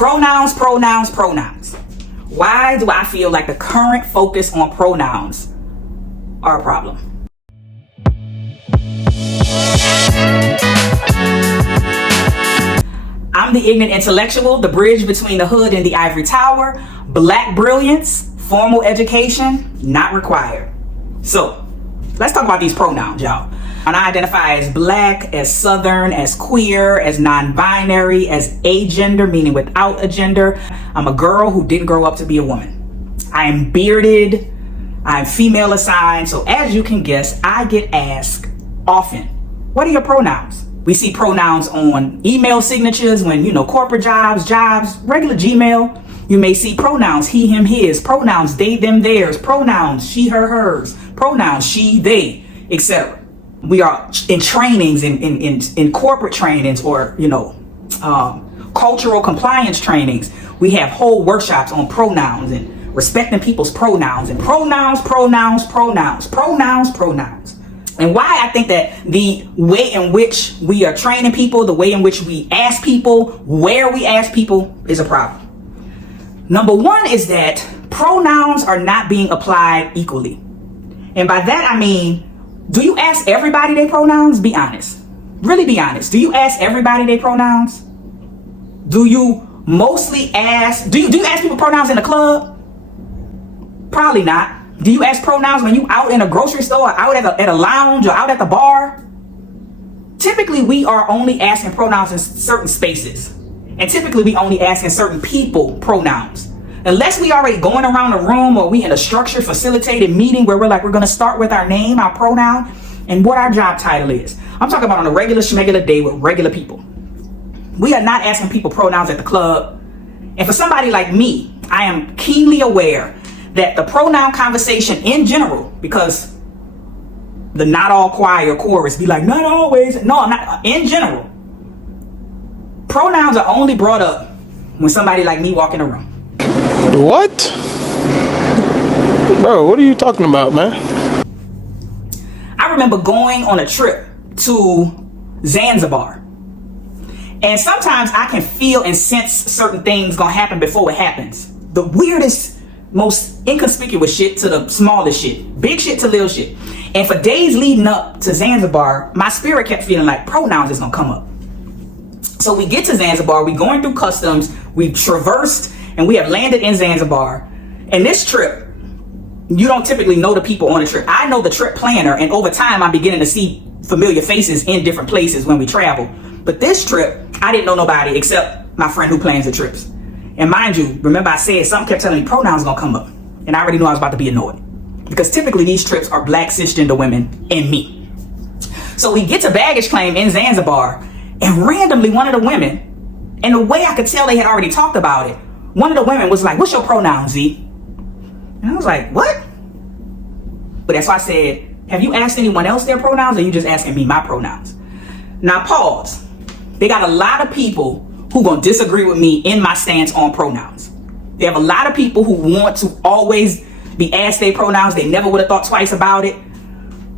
Pronouns, pronouns, pronouns. Why do I feel like the current focus on pronouns are a problem? I'm the ignorant intellectual, the bridge between the hood and the ivory tower. Black brilliance, formal education, not required. So, let's talk about these pronouns, y'all. And I identify as black, as southern, as queer, as non-binary, as agender, meaning without a gender. I'm a girl who didn't grow up to be a woman. I am bearded. I'm female assigned. So as you can guess, I get asked often, what are your pronouns? We see pronouns on email signatures when, corporate jobs, regular Gmail. You may see pronouns, he, him, his, pronouns, they, them, theirs, pronouns, she, her, hers, pronouns, she, they, etc. We are in trainings, in corporate trainings, or, cultural compliance trainings. We have whole workshops on pronouns and respecting people's pronouns and pronouns. And why I think that the way in which we are training people, the way in which we ask people, where we ask people is a problem. Number one is that pronouns are not being applied equally. And by that I mean, do you ask everybody their pronouns? Be honest. Really be honest. Do you ask everybody their pronouns? Do you mostly ask, do you ask people pronouns in the club? Probably not. Do you ask pronouns when you out in a grocery store, or out at a lounge, or out at the bar? Typically, we are only asking pronouns in certain spaces. And typically, we only asking certain people pronouns. Unless we already going around the room, or we in a structured, facilitated meeting where we're going to start with our name, our pronoun, and what our job title is. I'm talking about on a regular schmegular day with regular people. We are not asking people pronouns at the club. And for somebody like me, I am keenly aware that the pronoun conversation in general, because the not all choir chorus be like, not always. No, I'm not. In general, pronouns are only brought up when somebody like me walk in the room. What? Bro, what are you talking about, man? I remember going on a trip to Zanzibar. And sometimes I can feel and sense certain things gonna happen before it happens. The weirdest, most inconspicuous shit to the smallest shit. Big shit to little shit. And for days leading up to Zanzibar, my spirit kept feeling like pronouns is gonna come up. So we get to Zanzibar, we going through customs, we've traversed, and we have landed in Zanzibar. And this trip, you don't typically know the people on the trip. I know the trip planner, and over time I'm beginning to see familiar faces in different places when we travel. But this trip, I didn't know nobody except my friend who plans the trips. And mind you, remember I said something kept telling me pronouns gonna come up. And I already knew I was about to be annoyed. Because typically these trips are black cisgender women and me. So we get to baggage claim in Zanzibar, and randomly one of the women, and the way I could tell they had already talked about it, one of the women was like, what's your pronoun, Z? And I was like, what? But that's why I said, have you asked anyone else their pronouns, or are you just asking me my pronouns? Now pause. They got a lot of people who gonna disagree with me in my stance on pronouns. They have a lot of people who want to always be asked their pronouns. They never would have thought twice about it.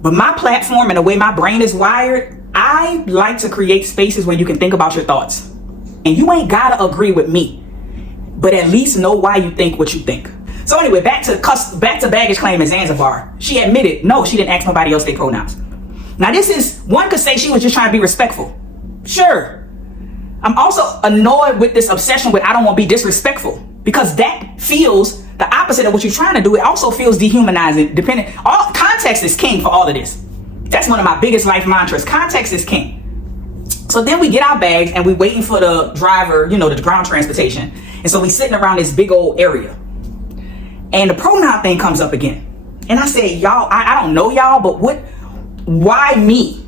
But my platform and the way my brain is wired, I like to create spaces where you can think about your thoughts. And you ain't gotta agree with me, but at least know why you think what you think. So anyway, back to baggage claim in Zanzibar. She admitted, no, she didn't ask nobody else their pronouns. Now this is, one could say she was just trying to be respectful. Sure. I'm also annoyed with this obsession with I don't want to be disrespectful, because that feels the opposite of what you're trying to do. It also feels dehumanizing. All context is king for all of this. That's one of my biggest life mantras. Context is king. So then we get our bags and we waiting for the driver, the ground transportation. And so we sitting around this big old area. And the pronoun thing comes up again. And I say, y'all, I don't know y'all, but why me?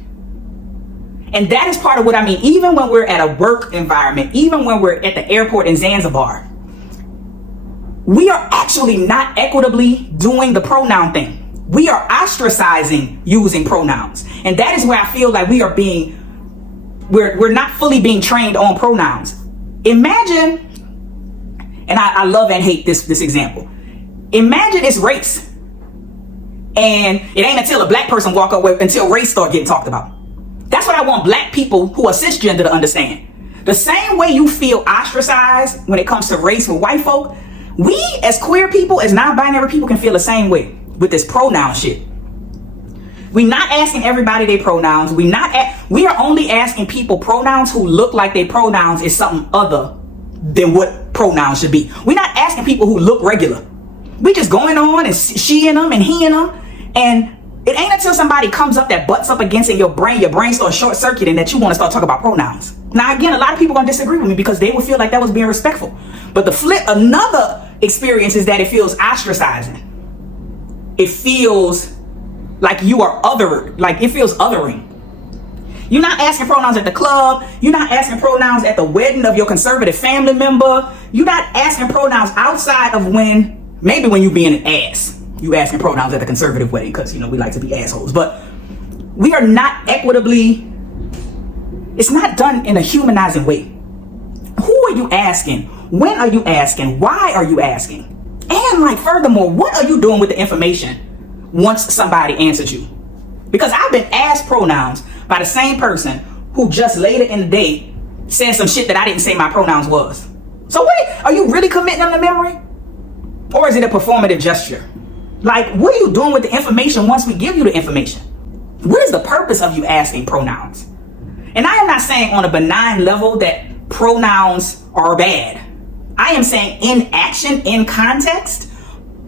And that is part of what I mean. Even when we're at a work environment, even when we're at the airport in Zanzibar, we are actually not equitably doing the pronoun thing. We are ostracizing using pronouns. And that is where I feel like we're not fully being trained on pronouns. Imagine, and I love and hate this example. Imagine it's race. And it ain't until a black person walk up until race start getting talked about. That's what I want black people who are cisgender to understand. The same way you feel ostracized when it comes to race with white folk, we as queer people, as non-binary people, can feel the same way with this pronoun shit. We're not asking everybody their pronouns. We are only asking people pronouns who look like their pronouns is something other than what pronouns should be. We're not asking people who look regular. We just going on and she in them and he in them, and it ain't until somebody comes up that butts up against it, your brain starts short circuiting, that you want to start talking about pronouns. Now again, a lot of people are gonna disagree with me because they would feel like that was being respectful. But another experience is that it feels ostracizing. It feels like you are othered, like it feels othering. You're not asking pronouns at the club. You're not asking pronouns at the wedding of your conservative family member. You're not asking pronouns outside of maybe when you being an ass. You asking pronouns at the conservative wedding because, we like to be assholes. But we are not equitably, it's not done in a humanizing way. Who are you asking? When are you asking? Why are you asking? And furthermore, what are you doing with the information once somebody answered you? Because I've been asked pronouns by the same person who just later in the day said some shit that I didn't say my pronouns was. So wait, are you really committing them to memory? Or is it a performative gesture? What are you doing with the information once we give you the information? What is the purpose of you asking pronouns? And I am not saying on a benign level that pronouns are bad. I am saying in action, in context,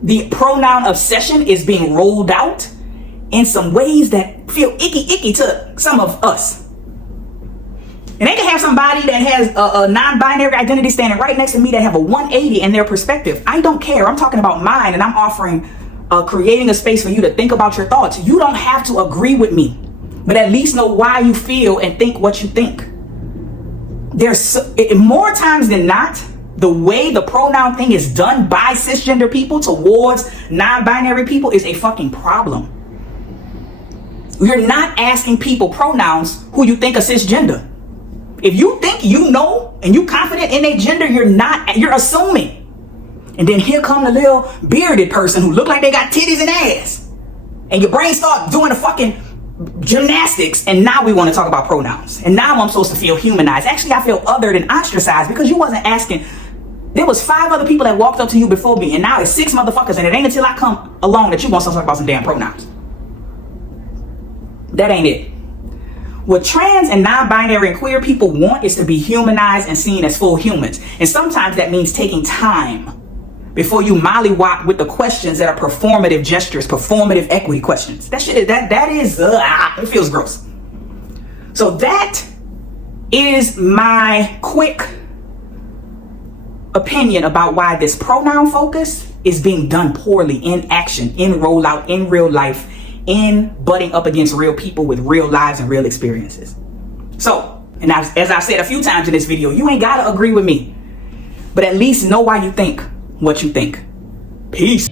the pronoun obsession is being rolled out in some ways that feel icky to some of us. And they can have somebody that has a non-binary identity standing right next to me that have a 180 in their perspective. I don't care. I'm talking about mine, and I'm offering creating a space for you to think about your thoughts. You don't have to agree with me, but at least know why you feel and think what you think. More times than not, the way the pronoun thing is done by cisgender people towards non-binary people is a fucking problem. You're not asking people pronouns who you think are cisgender. If you think you know and you confident in their gender, you're assuming. And then here come the little bearded person who look like they got titties and ass. And your brain start doing the fucking gymnastics, and now we want to talk about pronouns. And now I'm supposed to feel humanized. Actually, I feel othered and ostracized because you wasn't asking. There was 5 other people that walked up to you before me, and now it's 6 motherfuckers, and it ain't until I come along that you want to talk about some damn pronouns. That ain't it. What trans and non-binary and queer people want is to be humanized and seen as full humans. And sometimes that means taking time before you mollywop with the questions that are performative gestures, performative equity questions. That shit, it feels gross. So that is my quick opinion about why this pronoun focus is being done poorly in action, in rollout, in real life, in butting up against real people with real lives and real experiences. So, and as I've said a few times in this video, you ain't gotta agree with me, but at least know why you think what you think. Peace.